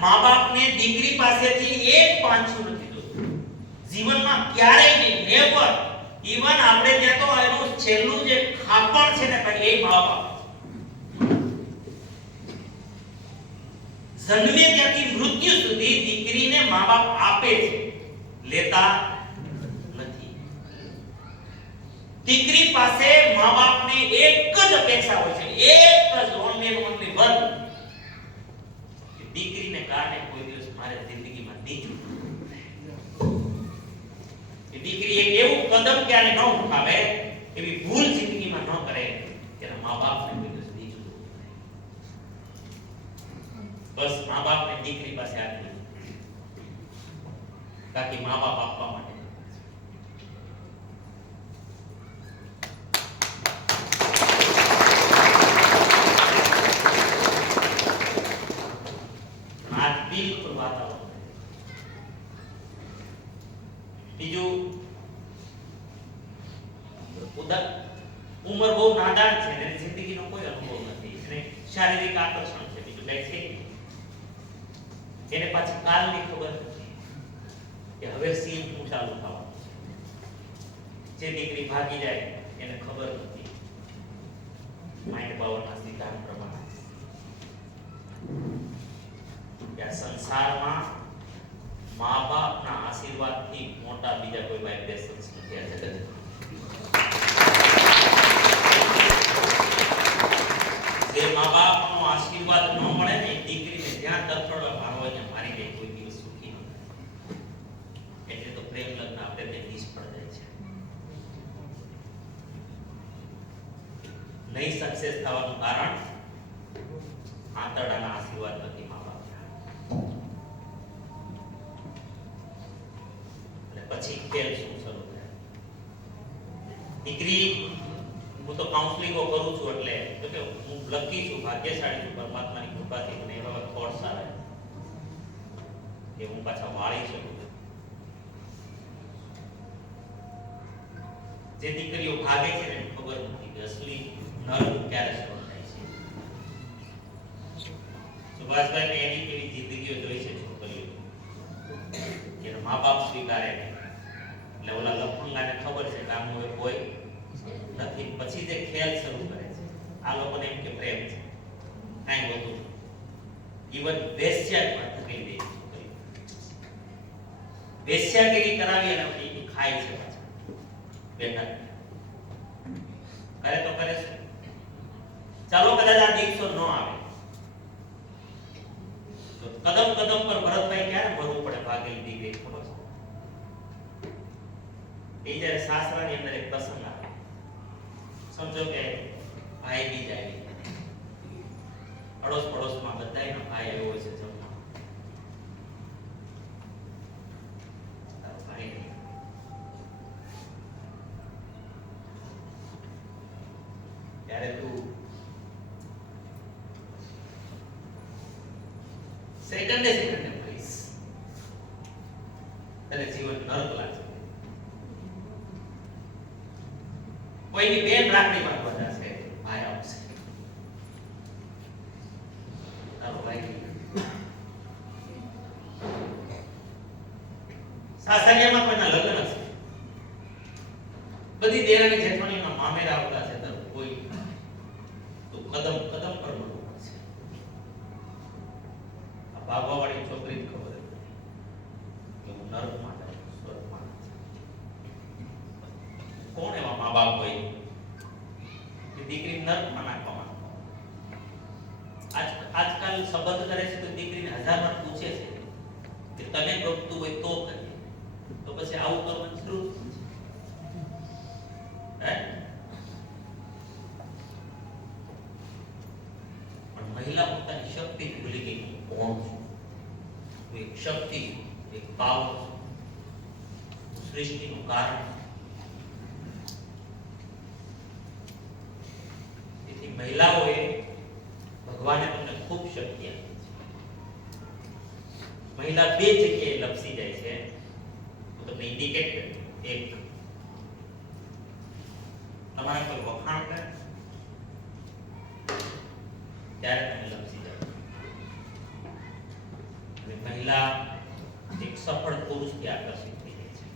મા-બાપને દીકરી પાસેથી એક પાંચું નથી જોતું. જીવનમાં ક્યારેય નહીં, નેવર. ઈવન આપણે ત્યાં તો એનું છેલ્લું જે ખાપણ છે ને એ મા-બાપ. જન્મે ત્યાંથી મૃત્યુ સુધી દીકરીને મા-બાપ આપે છે, લેતા નથી. દીકરી પાસે મા-બાપને એક જ અપેક્ષા હોય છે, એક જ ઓનલી વન. દીકરીને કારણે કોઈ દિવસ મારે જિંદગીમાં નીચું, દીકરી એક એવું કદમ ક્યારે ન ઉઠાવે, એવી ભૂલ જિંદગીમાં ન કરે કે મા-બાપને કોઈ દિવસ નીચું. બસ મા-બાપને દીકરી પાસે આપી, બાકી મા-બાપ આપવા માટે. બિલકુલ વાતાવરણ. બીજું, ઉંમર બહુ નાદાન છે, એની જિંદગીનો કોઈ અનુભવ નથી, એને શારીરિક આકર્ષણ છે, બીજું કઈ છે. એને પાછી કાલની ખબર નથી કે હવે સીન શું ચાલુ થવાનું છે. જે દીકરી ભાગી જાય એને ખબર નથી માઇન્ડ પાવરના સિદ્ધાંત પ્રમાણે કે આ સંસારમાં મા-બાપના આશીર્વાદથી મોટા બીજા કોઈ વાઇબ્રેશન્સ નથી આ જગતમાં. જે મા-બાપનો આશીર્વાદ ન મળે ને, દીકરીને જ્યાં તરફડવા મારવા ત્યાં મારી દે, કોઈ દિવસ સુખી ન થાય. એટલે તો પ્રેમ લગ્ન આપણે તે નિષ્ફળ જાય છે. નહીં સક્સેસ થવાનું કારણ આંતરડાના આશીર્વાદ નથી મા-બાપના. અને પછી ખેલ શું શરૂ થાય? દીકરી, હું તો કાઉન્સેલિંગો કરું છું, એટલે તો કે હું લકી છું, ભાગ્યશાળી છું, પરમાત્માની કૃપાથી મને એવા થોટ્સ આવે કે હું પાછા વાળી શકું. જે દીકરીઓ ભાગે છે એને ખબર નથી કે અસલી નર્ક ક્યારે શરૂ થાય છે. સુભાષભાઈ એની કેવી જિંદગીઓ જોઈ છે છોકરીઓ કે મા-બાપ સ્વીકારે નહીં, એટલે ઓલા લફંગાને ખબર છે કે આમ હવે કોઈ નથી. પછી જે ખેલ શરૂ કરે છે, આ લોકોને એમ કે પ્રેમ છે, કાંઈ હોતું નથી. ઈવન વેશ્યા પણ ધકેલી દે છે. વેશ્યાગીરી કરાવી અને એ ખાય છે પાછા બેઠા કરે તો કરે છે. ચાલો કદાચ આ દિવસો ન આવે તો કદમ કદમ પર ભરતભાઈ ક્યારે ભરવું પડે ભાગેલી દીકરી ખબર છે? એ જ્યારે સાસરાની અંદર એક પ્રસંગ આવે, સમજો કે ભાઈ બીજ આવી, અડોશ પડોશમાં બધાયના ભાઈ આવ્યો હોય છે જમવા. તારો ભાઈ નહીં, ત્યારે તું સેકન્ડે મળીશ, તને જીવન નરક લાગશે. કોઈની બેન રાખડી બાંધવા જશે, ભાઈ આવશે, તારો ભાઈ. સાસરિયામાં કોઈના લગ્ન હશે, બધી દેરાણી જેઠાણીના મામેરા આવતા છે, તારો કોઈ તો કદમ કદમ પર મળવું પડશે. આ ભાગવાવાળી છોકરીને ખબર હતી કે હું નરકમાં જાઉં, સ્વર્ગમાં. કોણ એવા મા-બાપ હોય કે દીકરી નરકમાં નાખવા માંગતા? આજકાલ સંબંધ કરે છે તો દીકરીને 1000 વાર પૂછે છે કે તને ગમતું હોય તો કરીએ, તો પછી આવું કરવાની જરૂર છે? પણ મહિલા પોતાની શક્તિ ભૂલી ગઈ. કોણ છું? એક શક્તિ, એક પાવર, સૃષ્ટિનું કારણ. તેથી મહિલાઓએ ભગવાને તમને ખૂબ શક્તિ આપી છે. મહિલા બે જગ્યાએ લપસી જાય છે, હું તમને ઇન્ડિકેટ કરું. એક, તમારા કોઈ વખાણ કરે ત્યારે તમે લપસી જાઓ. અને મહિલા એક સફળ પુરુષથી આકર્ષિત થઈ જાય છે.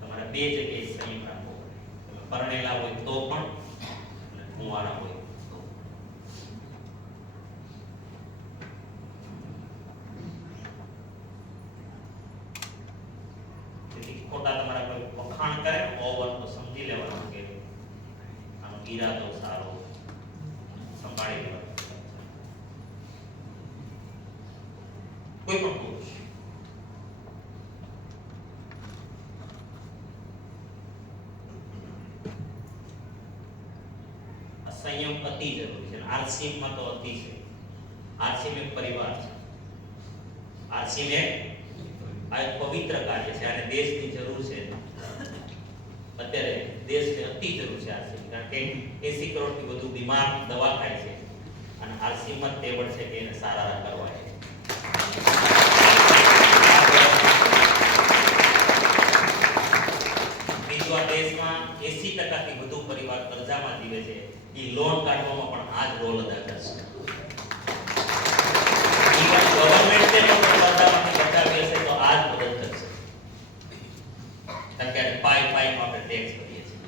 તમારે બે જગ્યાએ સંયમ રાખવો પડે. તમે પરણેલા હોય તો પણ અને કુંવારા હોય તો. તેથી ખોટા તમારા કોઈ વખાણ કરે ઓવર તો સમજી લેવાનું કે આનો ઈરાદો સારો, સંભાળી લેવાનો. કોઈ પણ પુરુષ સંયમ અતિ જરૂરી છે. આરસીએમ માં તો અતિ છે. આરસીએમ એક પરિવાર છે. આરસીએમ આ એક પવિત્ર કાર્ય છે અને દેશની જરૂર છે. અત્યારે દેશને અતિ જરૂર છે આરસીએમ, કારણ કે 80 કરોડથી વધુ બીમાર દવા ખાય છે અને આરસીએમ માં તેવડ છે કે એને સારા કરવા છે. બીજું, આ દેશમાં 80% થી વધુ પરિવાર કર્જામાં જીવે છે. એ લોન કાઢવામાં પણ આ જ રોલ અદા કરશે. ઇવન ગવર્નમેન્ટે પણ કર્જામાંથી બચાવી હશે તો આ જ મદદ કરશે. કારણ કે પાઈમાં આપણે ટેક્સ કરીએ છીએ.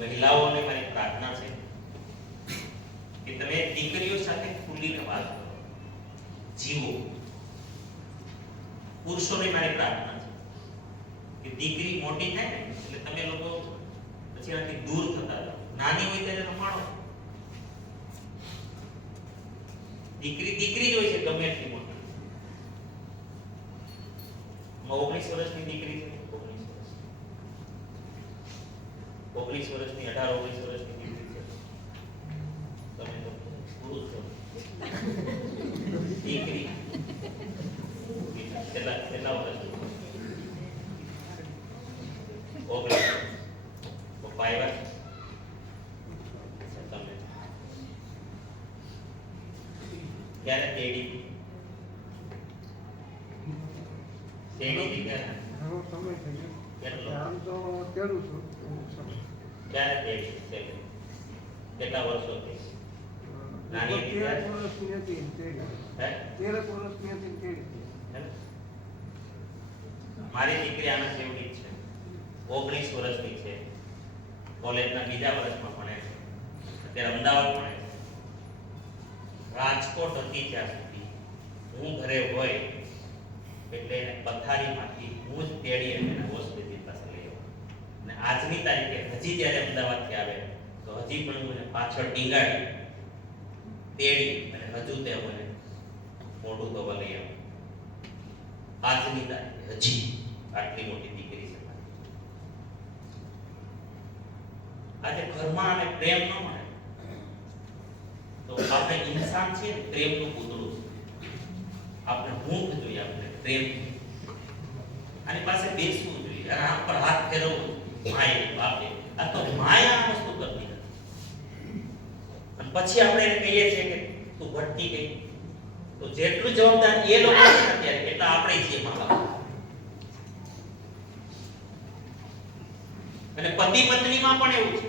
મહિલાઓને મારી પ્રાર્થના છે કે તમે દીકરીઓ સાથે ખુલીને વાત કરો, જીવો. પુરુષોને મારી પ્રાર્થના છે કે દીકરી મોટી થાય ને એટલે તમે લોકો પછી આથી દૂર થતા જાઓ. નાની હોય ત્યારે રમાડો. દીકરી દીકરી જ હોય છે ગમે એટલી મોટી. 19 વર્ષની દીકરી છે, 19 વર્ષની 18 19 વર્ષની દીકરી છે. તમે તો પુરુષ છો. દીકરી કેટલા વર્ષ? 19 તો 5 વર્ષ. તમે ક્યારે તેડી ક્યારે કેટલા વર્ષોથી? નાની હતી મારી દીકરી આના જેવડી છે. 19 વર્ષની છે. કોલેજના બીજા વર્ષમાં ભણે છે. અત્યારે અમદાવાદ ભણે છે. રાજકોટ હતી ત્યાં સુધી હું ઘરે હોય એટલે એને પથારીમાંથી હું જ તેડી અને હોસ્પિટલ પાસે લઈ આવ્યો. અને આજની તારીખે હજી જ્યારે અમદાવાદથી આવે તો હજી પણ હું એને પાછળ ટીંગાડી તેડી અને હજુ તે મને મોઢું ધોવા લઈ આવ્યો. આજની તારીખે હજી આટલી મોટી દીકરી છે. આજે ઘરમાં અને પ્રેમ ન મળે તો આપણે ઇન્સાન છે ને પ્રેમનું પૂતળું છે. આપણે હૂંફ જોઈએ, આપણે પ્રેમ. આની પાસે બેસવું જોઈએ અને આમ પર હાથ ફેરવવો. માયા બાપે આ તો માયા વસ્તુ કરતી નથી. અને પછી આપણે એને કહીએ છીએ કે તું ભટકી ગઈ. તો જેટલું જવાબદાર એ લોકો છે અત્યારે એટલા આપણે છીએ મા બાપ. અને પતિ પત્નીમાં પણ એવું છે.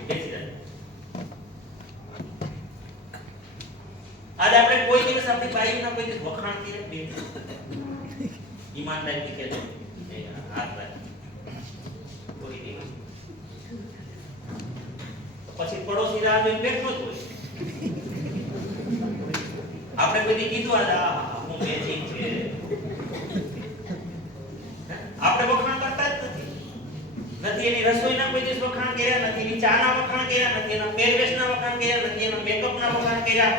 આજે આપણે કોઈ દિવસ આપણી બાઈના કોઈ દિવસ વખાણ કરીએ બે ઈમાનદારીથી કહેજો એ હાથ રાખ કોઈ દિવસ. પછી પડોશી રાહ જોઈને બેઠો જ હોય. આપણે કોઈ કીધું આજે હું મેચિંગ છે. આપણે વખાણ કરતા જ નથી એની રસોઈના કોઈ દિવસ વખાણ કર્યા, નથી એની ચાના વખાણ કર્યા, નથી એના પહેરવેશના વખાણ કર્યા, નથી એના મેકઅપના વખાણ કર્યા.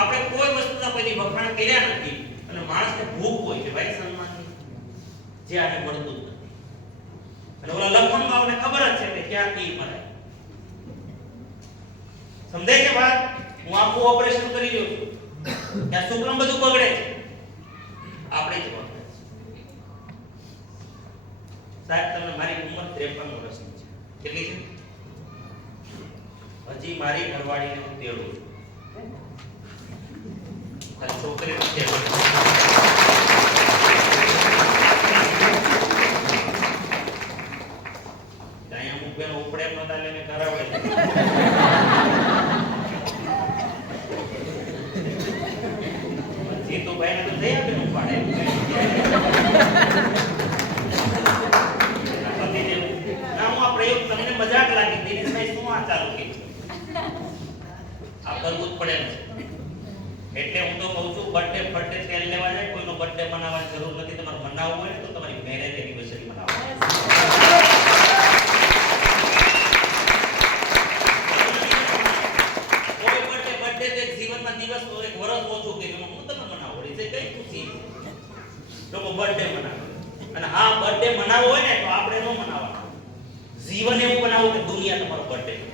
આપણે કોઈ વસ્તુના કોઈ વખાણ કર્યા નથી. અને માણસને ભૂખ હોય છે ભાઈ સન્માનની, જે આને મળતું જ નથી. અને ઓલા લખનભાવને ખબર જ છે કે ક્યાં તીર મરાય. સમજાય છે વાત? હું આખું ઓપરેશન કરી રહ્યો છું, ત્યાં શુક્રમ બધું બગડે છે. આપણે જ બગડે છે. સાહેબ તમે મારી ઉંમર 53 વર્ષની છે. કેટલી છે? હજી મારી ઘરવાળીને હું તેડું છું. છોકરી અહીંયા અમુક બેનો ઉપડે નતા લઈને કરાવડે. મજાક લાગી દિનેશભાઈ શું આ ચાલુ કર્યું આ કરવું જ પડે એમ છે એટલે હું તો કહું છું બર્થડે ફર્થડે તેલ લેવા જાય કોઈનો બર્થડે મનાવવાની જરૂર નથી તમારે મનાવવું હોય ને તો તમારી મેરેજ એનિવર્સરી મનાવો કોઈ બર્થડે તો જીવનમાં દિવસ તો એક વર્ષ ઓછું કર્યું હું તમે મનાવો છે કઈ ખુશી લોકો બર્થડે મનાવે અને હા બર્થડે મનાવવો હોય ને તો આપણે ન મનાવવાનો જીવન એવું બનાવો કે દુનિયા તમારો બર્થડે